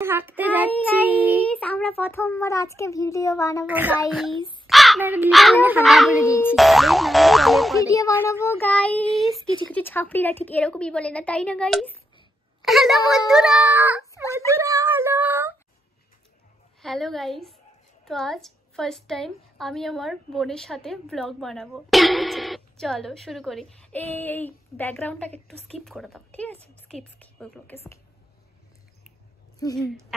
হাঁটতে যাচ্ছি। আমরা প্রথমবার আজকে ভিডিও বানাবো গাইস। ভিডিও বানাবো গাইস। কিছু কিছু ছাপড়িরা ঠিক এরকমই বলে না, তাই না গাইস? হ্যালো বন্ধুরা, হ্যালো হ্যালো গাইস। তো আজ ফার্স্ট টাইম আমি আমার বোনের সাথে ব্লগ বানাবো। চলো শুরু করি। এই ব্যাকগ্রাউন্ডটাকে একটু স্কিপ করে দাও, ঠিক আছে? স্কিপ ওইগুলোকে স্কিপ।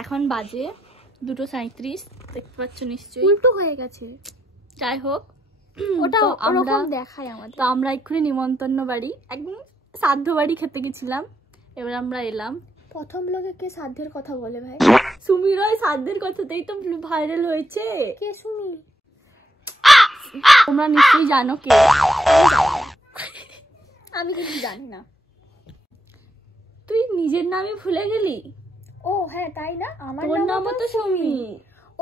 এখন বাজে 2:37, দেখতে পাচ্ছ নিশ্চয়ই। উল্টো হয়ে গেছে। যাই হোক, ওটা আমরা দেখাই আমাদের। তো আমরা এক্ষুনি নিমন্ত্রণ বাড়ি, একদম শ্রাদ্ধ বাড়ি খেতে গেছিলাম। এবার আমরা এলাম। প্রথম ব্লগে কে সাধ্যের কথা বলে ভাই? সুমি রয় শ্রাদ্ধের কথাতেই তো ভাইরাল হয়েছে। কে সুমি? তোমরা নিশ্চয়ই জানো কে। আমি কিছু জানি না। তুই নিজের নামে ভুলে গেলি? ও হ্যাঁ, তাই না? আমার তোর নাম তো সুমি।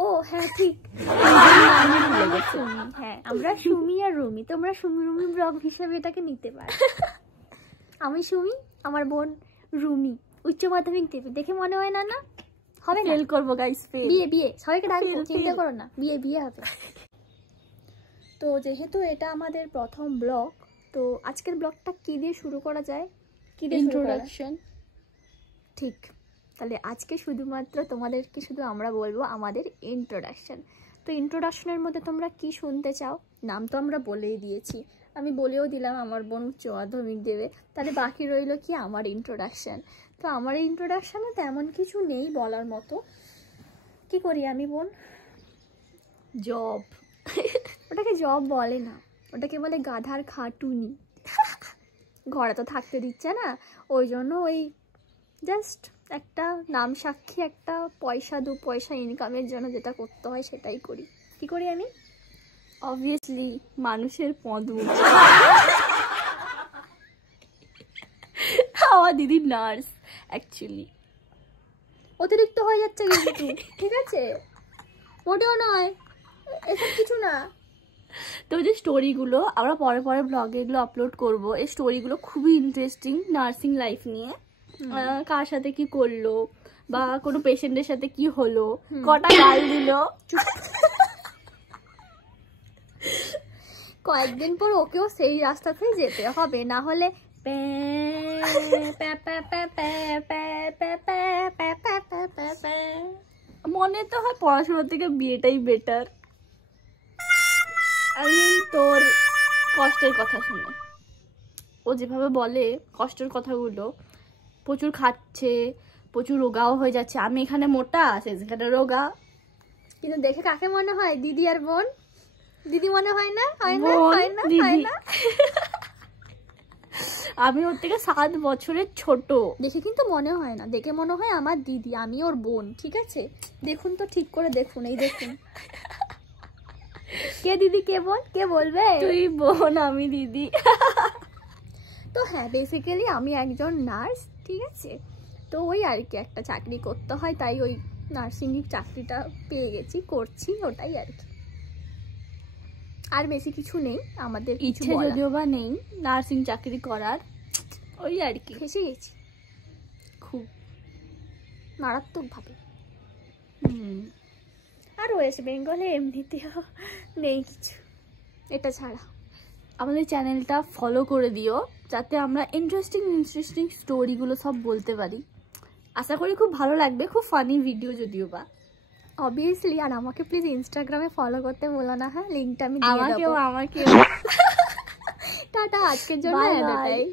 ও হ্যাঁ ঠিক, ভুলে গেছি। হ্যাঁ আমরা সুমি আর রুমি। তোমরা সুমি রুমি ব্লগ হিসেবে এটাকে নিতে পারো। আমি সুমি, আমার বোন রুমি। উচ্চ মাধ্যমিক দেবে, দেখে মনে হয় না? না হবে না? ফেল করবো গাইস, ফেল। বিয়ে সবাইকে ডাকবো, ফেল, চিন্তা ফেল। করো না, বিয়ে হবে। তো যেহেতু এটা আমাদের প্রথম ব্লগ, তো আজকের ব্লগটা কি দিয়ে শুরু করা যায়? কি দিয়ে শুরু করা যায়? ইন্ট্রোডাকশন। ঠিক, তাহলে আজকে শুধুমাত্র তোমাদেরকে শুধু আমরা বলবো আমাদের ইন্ট্রোডাকশন। তো ইন্ট্রোডাকশনের মধ্যে তোমরা কি শুনতে চাও? নাম তো আমরা বলেই দিয়েছি, আমি বলেও দিলাম আমার বোন উচ্চ মাধ্যমিক দেবে। তাহলে বাকি রইলো কি আমার ইন্ট্রোডাকশন। তো আমার ইন্ট্রোডাকশনে তেমন কিছু নেই বলার মতো। কি করি আমি বোন? জব। ওটাকে জব বলে না, ওটাকে বলে গাধার খাটুনি। ঘরে তো থাকতে দিচ্ছে না, ওই জন্য ওই জাস্ট একটা নাম সাক্ষী, একটা পয়সা 2 পয়সা ইনকামের জন্য যেটা করতে হয় সেটাই করি। কি করি আমি? অবভিয়াসলি মানুষের পদ মুছে। আমার দিদি নার্স অ্যাকচুয়ালি। অতিরিক্ত হয়ে যাচ্ছে কিন্তু, ঠিক আছে? মোটেও নয়, এসব কিছু না। তো যে স্টোরিগুলো আমরা পরে পরে ব্লগে এগুলো আপলোড করবো, এই স্টোরিগুলো খুবই ইন্টারেস্টিং নার্সিং লাইফ নিয়ে। কার সাথে কি করলো, বা কোনো পেশেন্টের সাথে কি হলো, কটা গাল দিল। কয়েকদিন পর ওকেও সেই রাস্তাতেই যেতে হবে, না হলে মনে তো হয় পড়াশোনার থেকে বিয়েটাই বেটার। আমি তোর কষ্টের কথা শুনে, ও যেভাবে বলে কষ্টের কথাগুলো, প্রচুর খাচ্ছে, প্রচুর রোগাও হয়ে যাচ্ছে। আমি এখানে মোটা, সে যেখানে রোগা। কিন্তু দেখে কাকে মনে হয়? দিদি আর বোন। দিদি মনে হয় না? হয় না? বোন, হয় না? দিদি। হয় না? আমি ওর থেকে 7 বছরের ছোট। দেখে কিন্তু মনে হয় না, দেখে মনে হয় আমার দিদি, আমি ওর বোন, ঠিক আছে? দেখুন তো, ঠিক করে দেখুন, এই দেখুন। কে দিদি কে বোন, কে বলবে? তুই বোন, আমি দিদি। তো হ্যাঁ, বেসিক্যালি আমি একজন নার্স, ঠিক আছে? তো ওই আর কি একটা চাকরি করতে হয়, তাই ওই নার্সিং চাকরিটা পেয়ে গেছি, করছি, ওটাই আর কি। আর বেশি কিছু নেই আমাদের, ইচ্ছে যদিও বা নেই নার্সিং চাকরি করার, ওই আর কি। ফেসে গেছি খুব মারাত্মক ভাবে। আর ওয়েস্ট বেঙ্গলে এমনিতেও নেই কিছু এটা ছাড়া। আমাদের চ্যানেলটা ফলো করে দিও, যাতে আমরা ইন্টারেস্টিং স্টোরিগুলো সব বলতে পারি। আশা করি খুব ভালো লাগবে, খুব ফানি ভিডিও যদিও বা। অবভিয়াসলি। আর আমাকে প্লিজ ইনস্টাগ্রামে ফলো করতে বলো না, হ্যাঁ? লিঙ্কটা আমি দিয়ে দেবো। আমাকেও। টাটা, আজকের জন্য এতটাই।